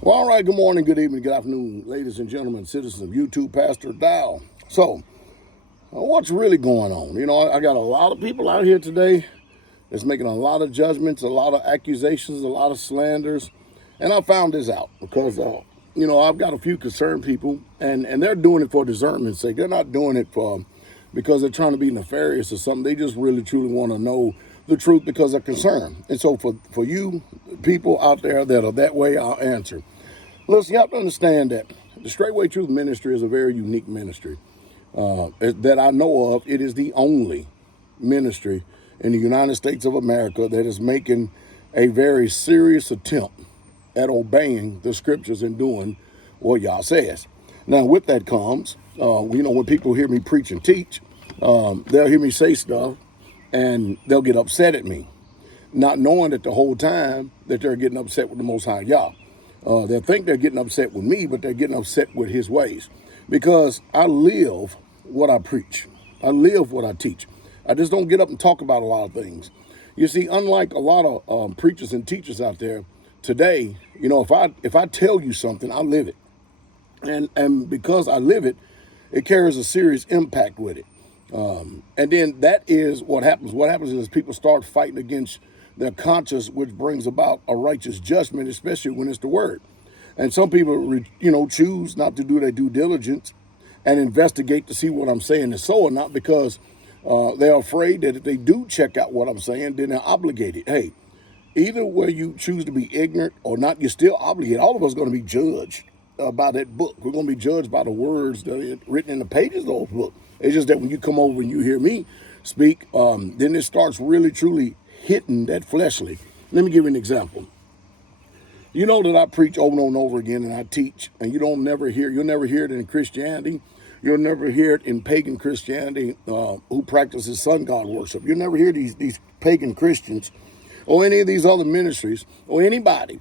Well, all right, good morning, good evening, good afternoon, ladies and gentlemen, citizens of YouTube, Pastor Dowell. So, what's really going on? I got a lot of people out here today that's making a lot of judgments, a lot of accusations, a lot of slanders. And I found this out because, I've got a few concerned people, and they're doing it for discernment's sake. They're not doing it because they're trying to be nefarious or something. They just really, truly want to know the truth because they're concerned. And so for you people out there that are that way, I'll answer. Listen, you have to understand that the Straitway Truth Ministry is a very unique ministry that I know of. It is the only ministry in the United States of America that is making a very serious attempt at obeying the scriptures and doing what Yah says. Now, with that comes, when people hear me preach and teach, they'll hear me say stuff and they'll get upset at me, not knowing that the whole time that they're getting upset with the Most High Yah. They think they're getting upset with me, but they're getting upset with his ways because I live what I preach. I live what I teach. I just don't get up and talk about a lot of things. You see, unlike a lot of preachers and teachers out there today, if I tell you something, I live it. And because I live it, it carries a serious impact with it. And then that is what happens. What happens is people start fighting against their conscience, which brings about a righteous judgment, especially when it's the word. And some people, choose not to do their due diligence and investigate to see what I'm saying is so or not because they're afraid that if they do check out what I'm saying, then they're obligated. Hey, either way you choose to be ignorant or not, you're still obligated. All of us are going to be judged by that book. We're going to be judged by the words that are written in the pages of those books. It's just that when you come over and you hear me speak, then it starts really, truly hitting that fleshly. Let me give you an example. You know that I preach over and over again and I teach, and you'll never hear it in Christianity. You'll never hear it in pagan Christianity who practices sun god worship. You'll never hear these pagan Christians or any of these other ministries or anybody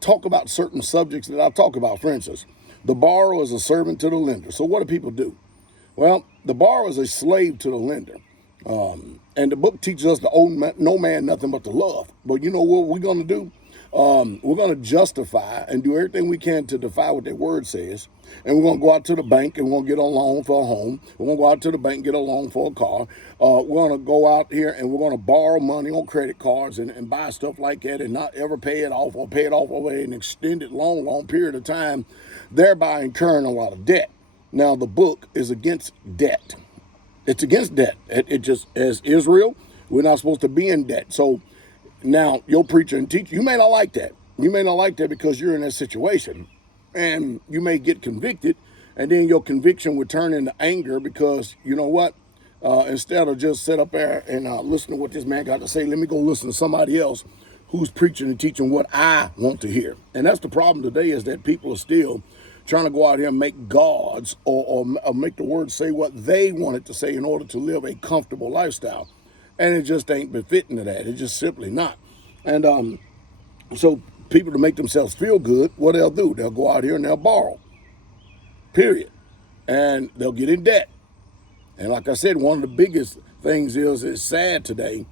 talk about certain subjects that I talk about. For instance, the borrower is a servant to the lender. So what do people do? Well, the borrower is a slave to the lender. And the book teaches us to owe no man nothing but to love. But you know what we're going to do? We're going to justify and do everything we can to defy what that word says. And we're going to go out to the bank and we're going to get a loan for a home. We're going to go out to the bank and get a loan for a car. We're going to go out here and we're going to borrow money on credit cards and buy stuff like that and not ever pay it off or pay it off over an extended long period of time, thereby incurring a lot of debt. Now, the book is against debt. It's against debt. It just, as Israel, we're not supposed to be in debt. So now your preacher and teacher, you may not like that. You may not like that because you're in that situation. And you may get convicted, and then your conviction would turn into anger because, you know what? Instead of just sit up there and listen to what this man got to say, let me go listen to somebody else who's preaching and teaching what I want to hear. And that's the problem today, is that people are still trying to go out here and make gods or make the word say what they want it to say in order to live a comfortable lifestyle. And it just ain't befitting to that. It's just simply not. And so people, to make themselves feel good, what they'll do, they'll go out here and they'll borrow, period. And they'll get in debt. And like I said, one of the biggest things is sad today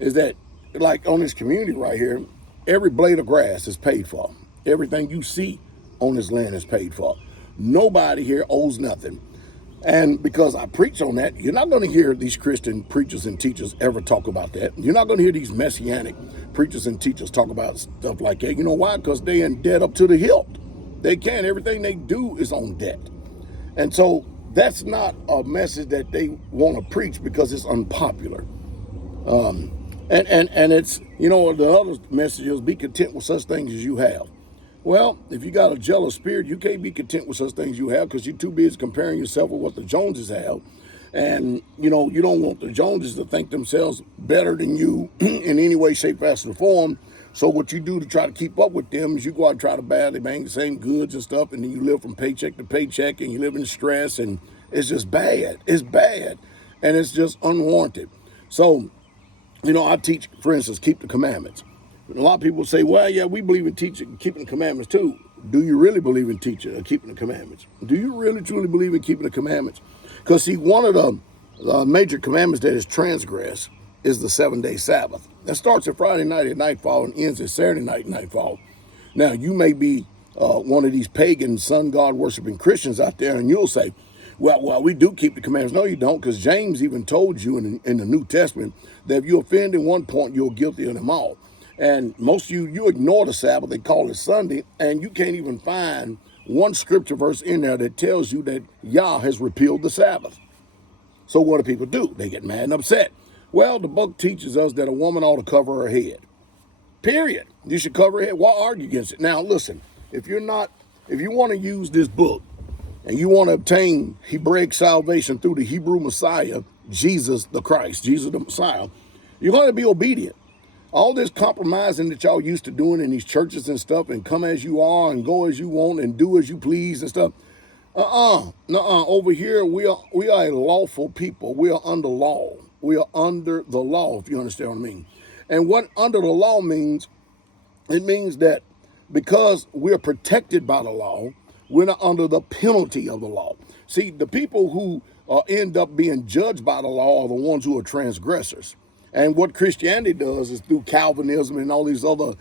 is that, like on this community right here, every blade of grass is paid for. Everything you see on this land is paid for. Nobody here owes nothing. And because I preach on that, you're not going to hear these Christian preachers and teachers ever talk about that. You're not going to hear these messianic preachers and teachers talk about stuff like that. You know why? Because they're in debt up to the hilt. They can't. Everything they do is on debt. And so that's not a message that they want to preach because it's unpopular. And it's, the other message is be content with such things as you have. Well, if you got a jealous spirit, you can't be content with such things you have because you're too busy comparing yourself with what the Joneses have. And, you don't want the Joneses to think themselves better than you in any way, shape, fashion, or form. So what you do to try to keep up with them is you go out and try to buy them the same goods and stuff, and then you live from paycheck to paycheck, and you live in stress, and it's just bad. It's bad, and it's just unwarranted. So, I teach, for instance, keep the commandments. A lot of people say, well, yeah, we believe in keeping the commandments too. Do you really believe in keeping the commandments? Do you really, truly believe in keeping the commandments? Because, see, one of the major commandments that is transgressed is the 7-day Sabbath. That starts at Friday night at nightfall and ends at Saturday night at nightfall. Now, you may be one of these pagan sun god worshiping Christians out there, and you'll say, well, we do keep the commandments. No, you don't, because James even told you in the New Testament that if you offend in one point, you're guilty of them all. And most of you ignore the Sabbath. They call it Sunday, and you can't even find one scripture verse in there that tells you that Yah has repealed the Sabbath. So what do people do? They get mad and upset. Well, the book teaches us that a woman ought to cover her head. Period. You should cover her head. Why argue against it? Now, listen, if you want to use this book and you want to obtain Hebraic salvation through the Hebrew Messiah, Jesus the Christ, Jesus the Messiah, you're going to be obedient. All this compromising that y'all used to doing in these churches and stuff, and come as you are and go as you want and do as you please and stuff. Over here, we are a lawful people. We are under law. We are under the law, if you understand what I mean. And what under the law means, it means that because we're protected by the law, we're not under the penalty of the law. See, the people who end up being judged by the law are the ones who are transgressors. And what Christianity does is through Calvinism and all these other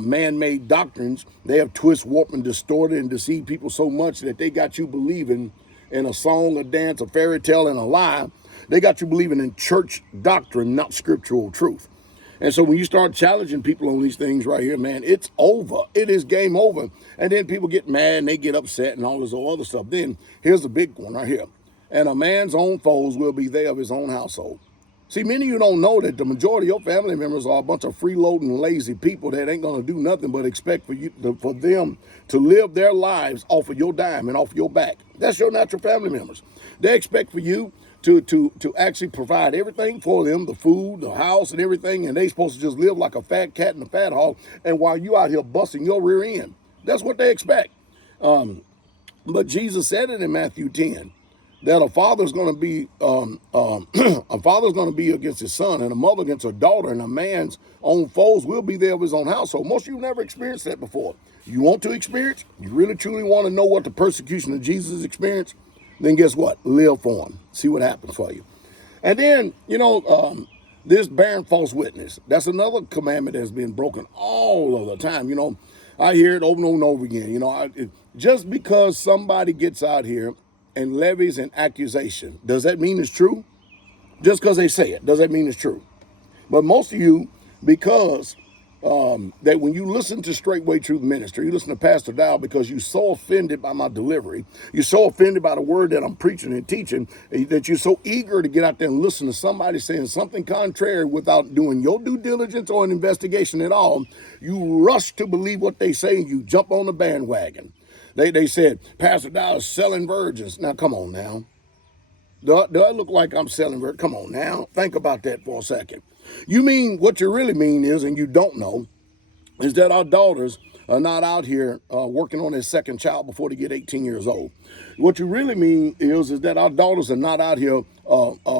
man-made doctrines, they have twist, warped, and distorted and deceived people so much that they got you believing in a song, a dance, a fairy tale, and a lie. They got you believing in church doctrine, not scriptural truth. And so when you start challenging people on these things right here, man, it's over. It is game over. And then people get mad and they get upset and all this other stuff. Then here's the big one right here. And a man's own foes will be they of his own household. See, many of you don't know that the majority of your family members are a bunch of freeloading, lazy people that ain't going to do nothing but expect for them to live their lives off of your dime and off your back. That's your natural family members. They expect for you to actually provide everything for them, the food, the house, and everything, and they supposed to just live like a fat cat in a fat hog, and while you out here busting your rear end. That's what they expect. But Jesus said it in Matthew 10. That a father's going to be against his son, and a mother against her daughter, and a man's own foes will be there of his own household. Most of you never experienced that before. You want to experience? You really truly want to know what the persecution of Jesus experienced? Then guess what? Live for him. See what happens for you. And then this bearing false witness. That's another commandment that's been broken all of the time. I hear it over and over again. Just because somebody gets out here and levies an accusation, does that mean it's true? Just because they say it, does that mean it's true? But most of you, because that when you listen to Straitway Truth Ministry, you listen to Pastor Dowell because you're so offended by my delivery, you're so offended by the word that I'm preaching and teaching, that you're so eager to get out there and listen to somebody saying something contrary without doing your due diligence or an investigation at all. You rush to believe what they say and you jump on the bandwagon. They said, Pastor Dowell is selling virgins. Now, come on now. Do I look like I'm selling virgins? Come on now. Think about that for a second. You mean, what you really mean is, and you don't know, is that our daughters are not out here working on their second child before they get 18 years old. What you really mean is that our daughters are not out here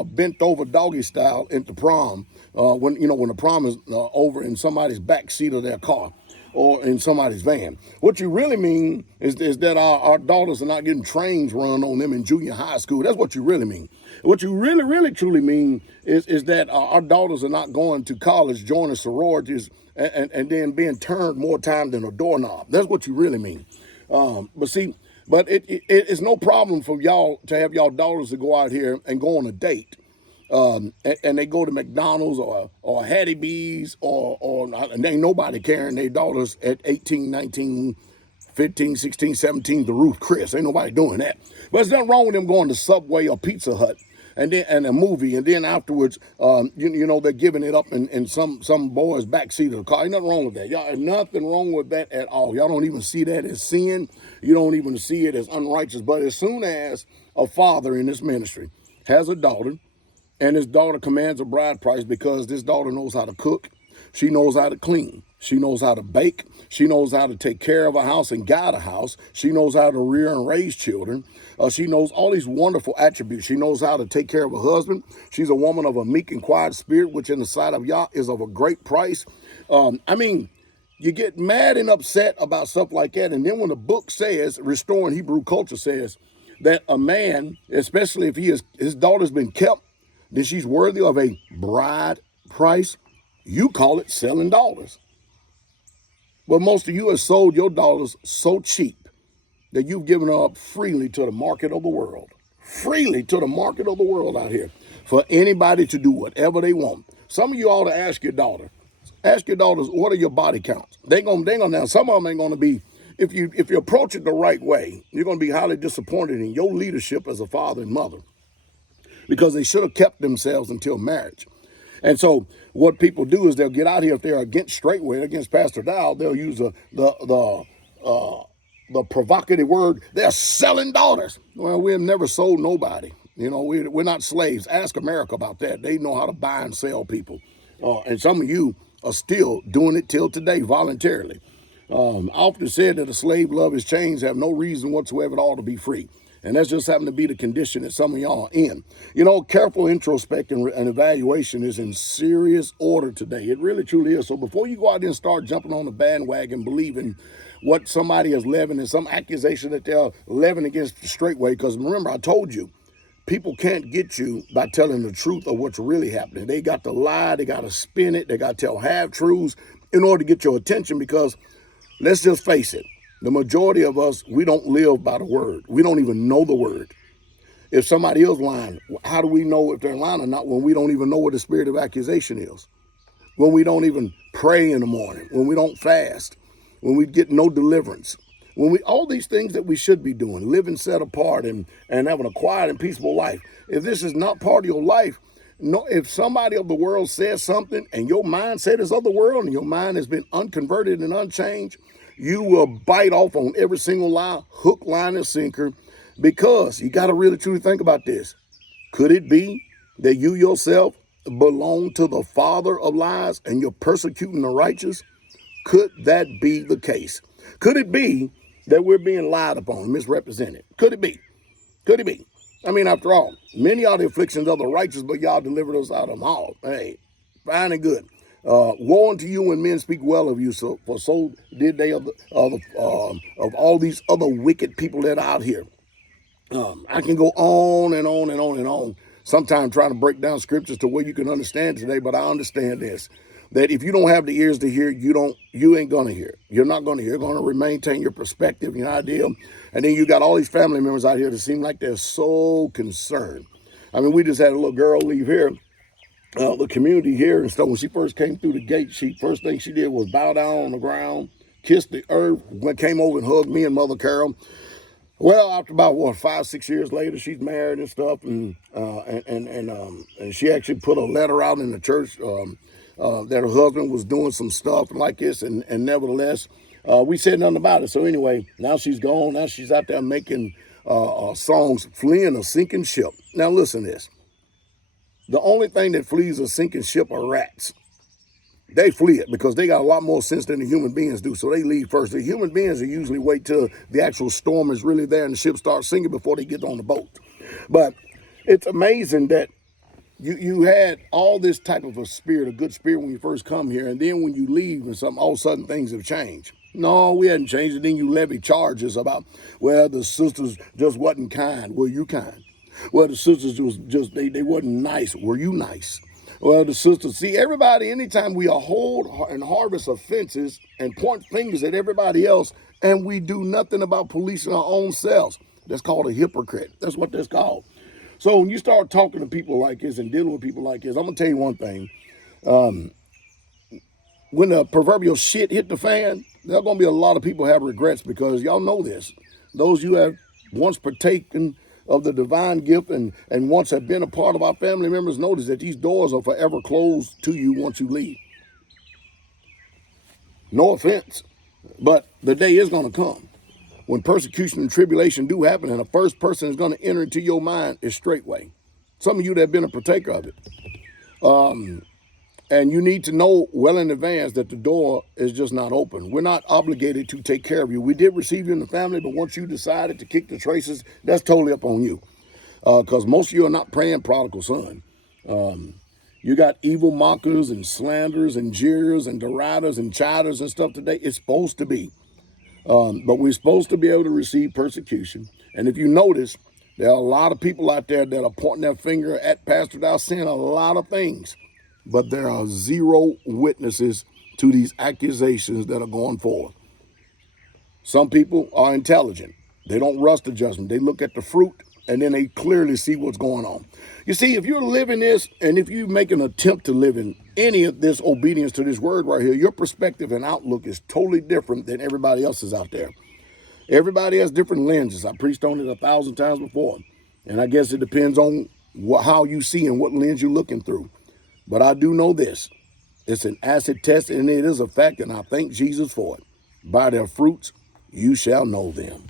bent over doggy style into prom when the prom is over in somebody's back seat of their car or in somebody's van. What you really mean is that our daughters are not getting trains run on them in junior high school. That's what you really mean. What you really, really, truly mean is that our daughters are not going to college, joining sororities, and then being turned more time than a doorknob. That's what you really mean. But it's no problem for y'all to have y'all daughters to go out here and go on a date. And they go to McDonald's or Hattie B's or ain't nobody carrying their daughters at 18, 19, 15, 16, 17 to Ruth Chris. Ain't nobody doing that. But there's nothing wrong with them going to Subway or Pizza Hut and a movie, and then afterwards, they're giving it up in some boy's backseat of the car. Ain't nothing wrong with that. Y'all, nothing wrong with that at all. Y'all don't even see that as sin. You don't even see it as unrighteous. But as soon as a father in this ministry has a daughter, and his daughter commands a bride price because this daughter knows how to cook. She knows how to clean. She knows how to bake. She knows how to take care of a house and guide a house. She knows how to rear and raise children. She knows all these wonderful attributes. She knows how to take care of a husband. She's a woman of a meek and quiet spirit, which in the sight of Yah is of a great price. You get mad and upset about stuff like that. And then when the book says, Restoring Hebrew Culture says, that a man, especially if his daughter's been kept, then she's worthy of a bride price. You call it selling daughters. But most of you have sold your daughters so cheap that you've given her up freely to the market of the world. Freely to the market of the world out here for anybody to do whatever they want. Some of you ought to ask your daughter. Ask your daughters, what are your body counts? They gonna now. Some of them ain't gonna be. If you approach it the right way, you're gonna be highly disappointed in your leadership as a father and mother, because they should have kept themselves until marriage. And so what people do is they'll get out here, if they're against Straitway, against Pastor Dowell, they'll use the provocative word, they're selling daughters. Well, we have never sold nobody. You know, we're not slaves. Ask America about that. They know how to buy and sell people. And some of you are still doing it till today voluntarily. I often said that a slave love his chains, have no reason whatsoever at all to be free. And that's just happened to be the condition that some of y'all are in. You know, careful introspection and evaluation is in serious order today. It really, truly is. So before you go out there and start jumping on the bandwagon, believing what somebody is levying and some accusation that they're levying against the Straitway, because remember, I told you, people can't get you by telling the truth of what's really happening. They got to lie, they got to spin it, they got to tell half-truths in order to get your attention, because let's just face it, the majority of us, we don't live by the word. We don't even know the word. If somebody else lying, how do we know if they're lying or not when we don't even know what the spirit of accusation is? When we don't even pray in the morning, when we don't fast, when we get no deliverance, when we, all these things that we should be doing, living set apart and having a quiet and peaceful life. If this is not part of your life, no, if somebody of the world says something and your mindset is of the world and your mind has been unconverted and unchanged, you will bite off on every single lie, hook, line, and sinker, because you got to really truly think about this. Could it be that you yourself belong to the father of lies and you're persecuting the righteous? Could that be the case? Could it be that we're being lied upon, misrepresented? Could it be? Could it be? I mean, after all, many are the afflictions of the righteous, but y'all delivered us out of them all. Hey, fine and good. Woe unto you when men speak well of you, so did they of all these other wicked people that are out here. I can go on and on and on and on, sometimes trying to break down scriptures to where you can understand today, but I understand this, that if you don't have the ears to hear, you ain't gonna hear. You're not gonna hear. You're gonna maintain your perspective, your idea. And then you got all these family members out here that seem like they're so concerned. I mean, we just had a little girl leave here, the community here and stuff. When she first came through the gate, first thing she did was bow down on the ground, kiss the earth, came over and hugged me and Mother Carol. Well, after about 5, 6 years later, she's married and stuff, and she actually put a letter out in the church that her husband was doing some stuff like this, and nevertheless, we said nothing about it. So anyway, now she's gone. Now she's out there making songs, fleeing a sinking ship. Now listen to this. The only thing that flees a sinking ship are rats. They flee it because they got a lot more sense than the human beings do, so they leave first. The human beings will usually wait till the actual storm is really there and the ship starts sinking before they get on the boat. But it's amazing that you had all this type of a spirit, a good spirit when you first come here, and then when you leave and something, all of a sudden things have changed. No, we hadn't changed. And then you levy charges about, well, the sisters just wasn't kind. Were you kind? Well, the sisters was just, they wasn't nice. Were you nice? Well, the sisters, see, everybody, anytime we hold and harvest offenses and point fingers at everybody else, and we do nothing about policing our own selves, that's called a hypocrite. That's what that's called. So when you start talking to people like this and dealing with people like this, I'm going to tell you one thing. When the proverbial shit hit the fan, there are going to be a lot of people have regrets, because y'all know this. Those you have once partaken of the divine gift and once have been a part of our family members, notice that these doors are forever closed to you once you leave. No offense, but the day is going to come when persecution and tribulation do happen, and the first person is going to enter into your mind is Straitway. Some of you that have been a partaker of it. And you need to know well in advance that the door is just not open. We're not obligated to take care of you. We did receive you in the family, but once you decided to kick the traces, that's totally up on you. Because most of you are not praying prodigal son. You got evil mockers and slanderers and jeers and deriders and chiders and stuff today. It's supposed to be. But we're supposed to be able to receive persecution. And if you notice, there are a lot of people out there that are pointing their finger at Pastor Dowell, saying a lot of things. But there are zero witnesses to these accusations that are going forth. Some people are intelligent. They don't rush to judgment. They look at the fruit and then they clearly see what's going on. You see, if you're living this and if you make an attempt to live in any of this obedience to this word right here, your perspective and outlook is totally different than everybody else's out there. Everybody has different lenses. I preached on it 1,000 times before. And I guess it depends on how you see and what lens you're looking through. But I do know this. It's an acid test and it is a fact, and I thank Jesus for it. By their fruits, you shall know them.